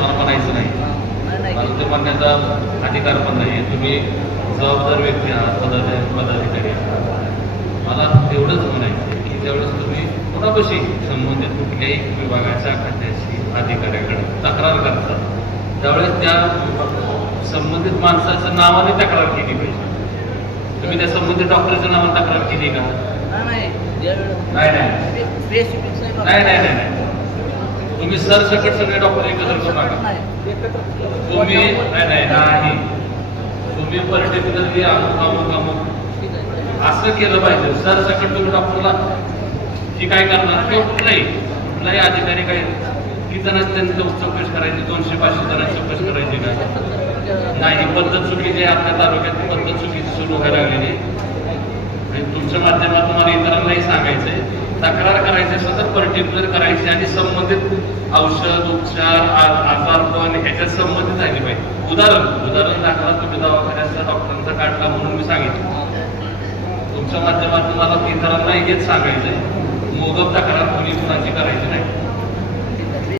तुम्हाला म्हणायचं नाही. मला ते म्हणण्याचा अधिकार पण नाही. तुम्ही जबाबदार व्यक्ती आहात पदाधिकारी पदाधिकारी मला तेवढंच म्हणायचं आहे की त्यावेळेस तुम्ही कोणापाशी संबंधित कुठल्याही विभागाच्या खात्याशी अधिकाऱ्याकडे तक्रार करता. त्यावेळेस त्या संबंधित माणसाच्या नावाने तक्रार केली पाहिजे. तुम्ही त्या संबंधित डॉक्टरच्या नावाने तक्रार केली का? नाही नाही. नाही नाही नाही नाही. तुम्ही सरसकट सगळे डॉक्टर एकत्र करू नका. तुम्ही नाही नाही नाही. तुम्ही पर्टिक्युलरली अमुक अमुक अमुक. असं केलं पाहिजे. सरसकट तुम्ही डॉक्टरला. की काय करणार? किंवा कुठलाही कुठलाही अधिकारी काय किती जणांची त्यांचं चौकशी करायची? दोनशे पाचशे जणांची चौकशी करायची का? नाही ही पद्धत चुकीची आपल्या तालुक्यात पद्धत चुकीची सुरू व्हायला लागलेली आणि तुमच्या माध्यमातून मला इतरांनाही सांगायचंय तक्रार पर्टिक्युलर करायची आणि संबंधित औषध उपचार आजारपण ह्याच्यात संबंधित झाली पाहिजे. उदाहरण उदाहरण दाखला तुम्ही दवाखान्याचा डॉक्टरांचा काढला म्हणून मी सांगितलं. तुमच्या माध्यमातून मला इतरांना एकच सांगायचंय. मोगम तक्रार कोणी